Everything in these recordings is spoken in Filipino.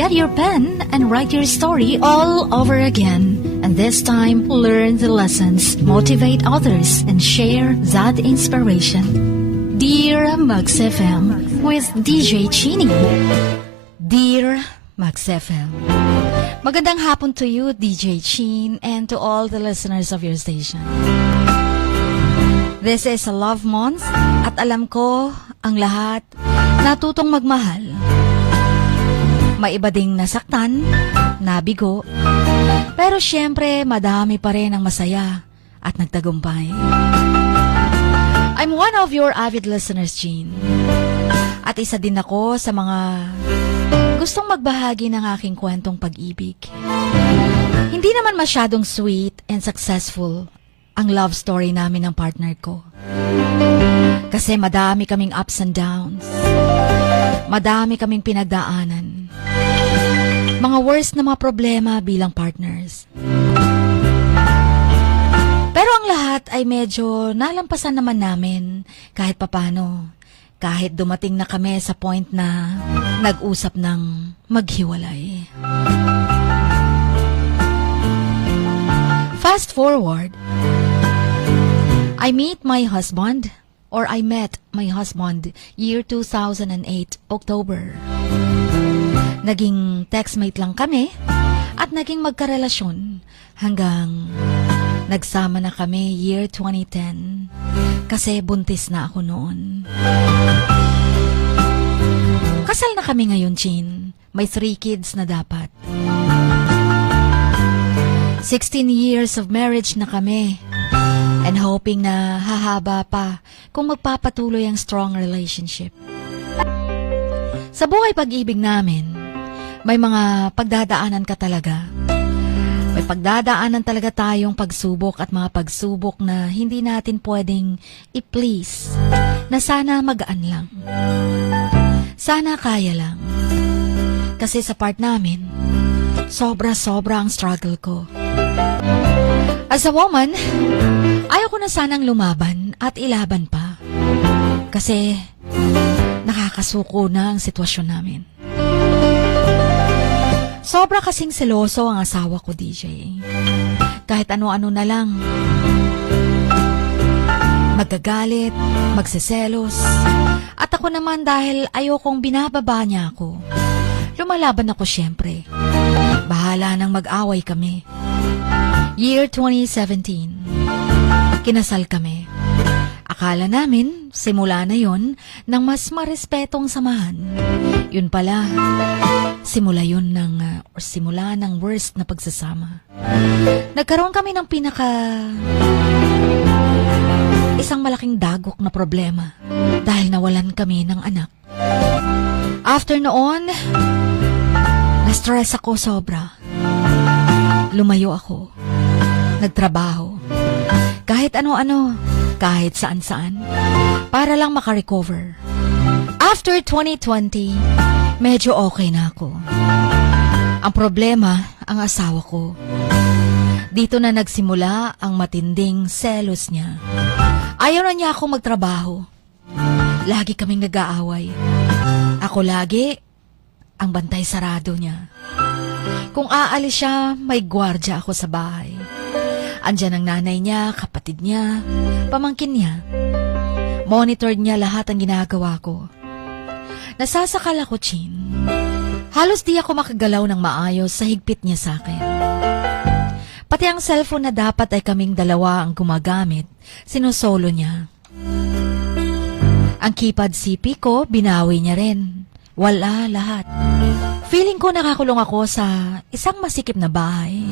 Get your pen and write your story all over again. And this time, learn the lessons, motivate others, and share that inspiration. Dear Max FM with DJ Chini. Dear Max FM. Magandang hapon to you, DJ Chin, and to all the listeners of your station. This is a love month at alam ko ang lahat natutong magmahal. May iba ding nasaktan, nabigo, pero syempre madami pa rin ang masaya at nagtagumpay. I'm one of your avid listeners, Jean. At isa din ako sa mga gustong magbahagi ng aking kwentong pag-ibig. Hindi naman masyadong sweet and successful ang love story namin ng partner ko. Kasi madami kaming ups and downs. Madami kaming pinagdaanan. Mga worst na mga problema bilang partners. Pero ang lahat ay medyo nalampasan naman namin kahit papano. Kahit dumating na kami sa point na nag-usap ng maghiwalay. Fast forward, I met my husband year 2008, October. Naging textmate lang kami at naging magkarelasyon hanggang nagsama na kami year 2010 kasi buntis na ako noon. Kasal na kami ngayon, Chin. May 3 kids na dapat. 16 years of marriage na kami and hoping na hahaba pa kung magpapatuloy ang strong relationship. Sa buhay pag-ibig namin, may mga pagdadaanan ka talaga. May pagdadaanan talaga tayong pagsubok at mga pagsubok na hindi natin pwedeng i-please, na sana magaan lang. Sana kaya lang. Kasi sa part namin, sobra-sobra ang struggle ko. As a woman, ayaw ko na sanang lumaban at ilaban pa. Kasi nakakasuko na ang sitwasyon namin. Sobra kasing seloso ang asawa ko, DJ. Kahit ano-ano na lang. Magagalit, magseselos. At ako naman dahil ayokong binababa niya ako. Lumalaban ako syempre. Bahala nang mag-away kami. Year 2017. Kinasal kami. Akala namin, simula na yon ng mas marespetong samahan. Yun pala, simula ng worst na pagsasama. Nagkaroon kami ng isang malaking dagok na problema dahil nawalan kami ng anak. After noon, na-stress ako sobra. Lumayo ako. Nagtrabaho. Kahit ano-ano, kahit saan-saan, para lang makarecover. After 2020, medyo okay na ako. Ang problema, ang asawa ko. Dito na nagsimula ang matinding selos niya. Ayaw na niya ako magtrabaho. Lagi kaming nag-aaway. Ako lagi ang bantay sarado niya. Kung aalis siya, may gwardya ako sa bahay. Andiyan ang nanay niya, kapatid niya, pamangkin niya. Monitor niya lahat ang ginagawa ko. Nasasakal ako, Chin. Halos di ako makagalaw ng maayos sa higpit niya sa akin. Pati ang cellphone na dapat ay kaming dalawa ang gumagamit, sinusolo niya. Ang keypad CP ko, binawi niya rin. Wala lahat. Feeling ko nakakulong ako sa isang masikip na bahay.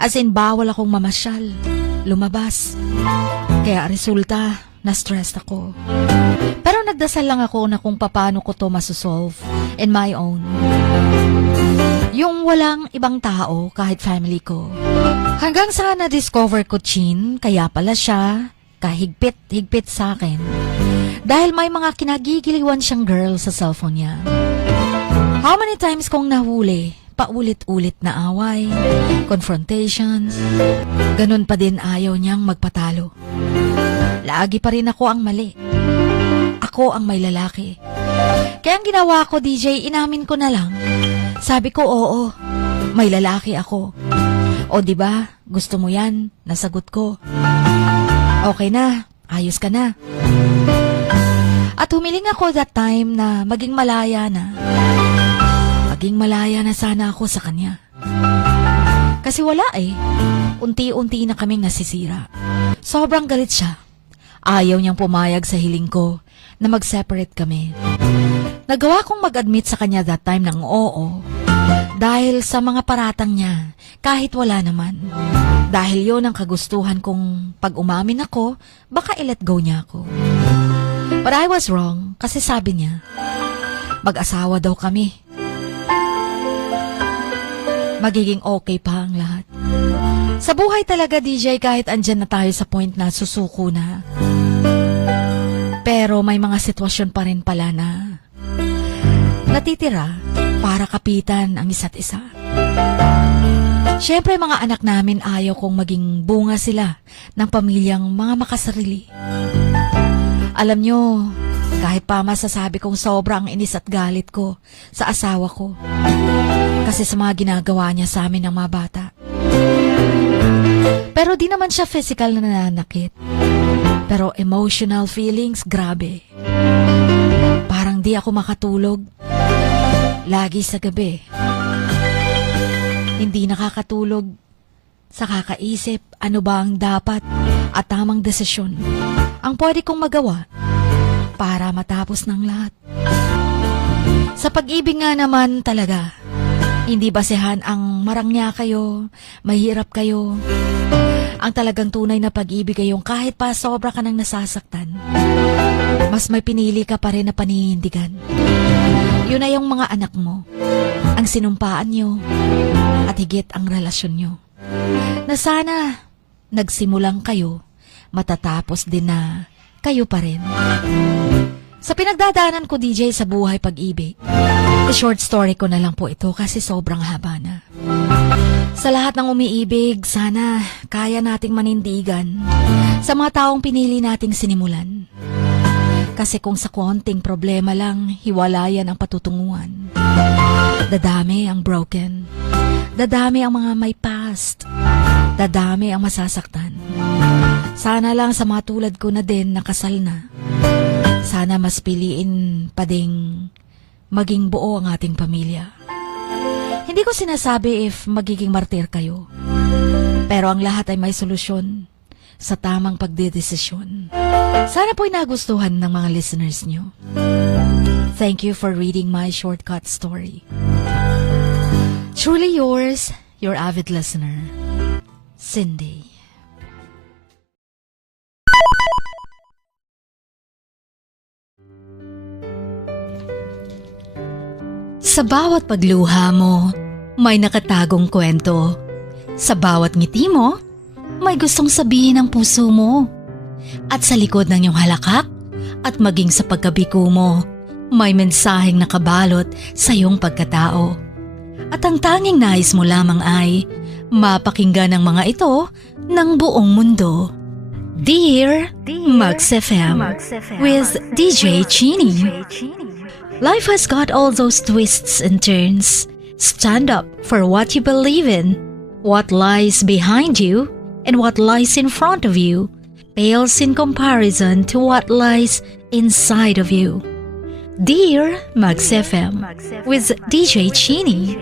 As in, bawal akong mamasyal, lumabas. Kaya resulta, na-stressed ako. Pero nagdasal lang ako na kung paano ko to masosolve in my own. Yung walang ibang tao kahit family ko. Hanggang sa na-discover ko, Chin, kaya pala siya kahigpit sa akin. Dahil may mga kinagigiliwan siyang girl sa cellphone niya. How many times kong nahuli, paulit-ulit na away, confrontations, ganun pa din ayaw niyang magpatalo. Lagi pa rin ako ang mali. Ako ang may lalaki. Kaya ang ginawa ko, DJ, inamin ko na lang. Sabi ko, oo, may lalaki ako. O di ba, gusto mo yan? Nasagot ko. Okay na, ayos ka na. At humiling ako that time na maging malaya na. Maging malaya na sana ako sa kanya. Kasi wala eh. Unti-unti na kaming nasisira. Sobrang galit siya. Ayaw niyang pumayag sa hiling ko na mag-separate kami. Nagawa kong mag-admit sa kanya that time ng oo. Dahil sa mga paratang niya, kahit wala naman. Dahil yon ang kagustuhan kong pag umamin ako, baka i-let go niya ako. But I was wrong kasi sabi niya, mag-asawa daw kami. Magiging okay pa ang lahat. Sa buhay talaga, DJ, kahit andyan na tayo sa point na susuko na. Pero may mga sitwasyon pa rin pala na natitira para kapitan ang isa't isa. Siyempre, mga anak namin ayaw kong maging bunga sila ng pamilyang mga makasarili. Alam nyo, kahit pa masasabi kong sobrang inis at galit ko sa asawa ko. Kasi sa mga ginagawa niya sa amin ng mga bata. Pero di naman siya physical na nananakit. Pero emotional feelings, grabe. Parang di ako makatulog. Lagi sa gabi. Hindi nakakatulog. Sa kakaisip, ano ba ang dapat at tamang desisyon ang pwede kong magawa para matapos ng lahat. Sa pag-ibig nga naman talaga, hindi basehan ang marangya kayo, mahirap kayo. Ang talagang tunay na pag-ibig ay yung kahit pa sobra ka nang nasasaktan, mas may pinili ka pa rin na paninindigan. Yun ay yung mga anak mo, ang sinumpaan nyo, at higit ang relasyon nyo. Na sana, nagsimulang kayo, matatapos din na kayo pa rin. Sa pinagdadaanan ko, DJ, sa buhay pag-ibig, short story ko na lang po ito kasi sobrang haba na. Sa lahat ng umiibig, sana kaya nating manindigan sa mga taong pinili nating sinimulan. Kasi kung sa konting problema lang, hiwalayan ang patutunguhan. Dadami ang broken. Dadami ang mga may past. Dadami ang masasaktan. Sana lang sa mga tulad ko na din nakasal na. Sana mas piliin pa ding maging buo ang ating pamilya. Hindi ko sinasabi if magiging martir kayo. Pero ang lahat ay may solusyon sa tamang pagdedesisyon. Sana po'y nagustuhan ng mga listeners nyo. Thank you for reading my shortcut story. Truly yours, your avid listener, Cindy. Sa bawat pagluha mo, may nakatagong kwento. Sa bawat ngiti mo, may gustong sabihin ang puso mo. At sa likod ng iyong halakak at maging sa pagkabiko mo, may mensaheng nakabalot sa iyong pagkatao. At ang tanging nais mo lamang ay mapakinggan ang mga ito ng buong mundo. Dear Max FM with DJ Chini. Life has got all those twists and turns. Stand up for what you believe in. What lies behind you and what lies in front of you pales in comparison to what lies inside of you. Dear Max FM with DJ Chini.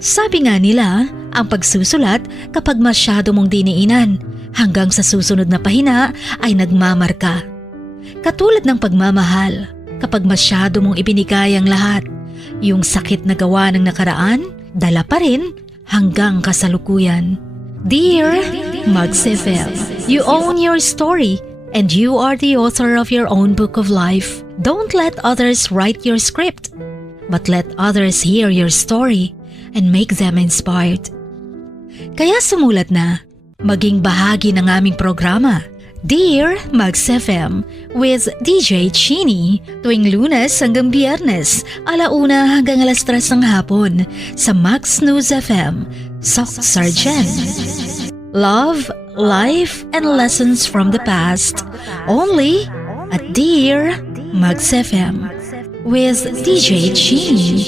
Sabi nga nila, ang pagsusulat kapag masyado mong diniinan hanggang sa susunod na pahina ay nagmamarka. Katulad ng pagmamahal, kapag masyado mong ibinigay ang lahat, yung sakit na gawa ng nakaraan, dala pa rin hanggang kasalukuyan. Dear Max FM, you own your story and you are the author of your own book of life. Don't let others write your script, but let others hear your story and make them inspired. Kaya sumulat na, maging bahagi ng aming programa, Dear Max FM with DJ Chini, tuwing Lunes hanggang Biyernes, 1:00 hanggang 3:00 ng hapon sa Max News FM, Sock Sargent. Love, life, and lessons from the past, only at Dear Max FM with DJ Chini.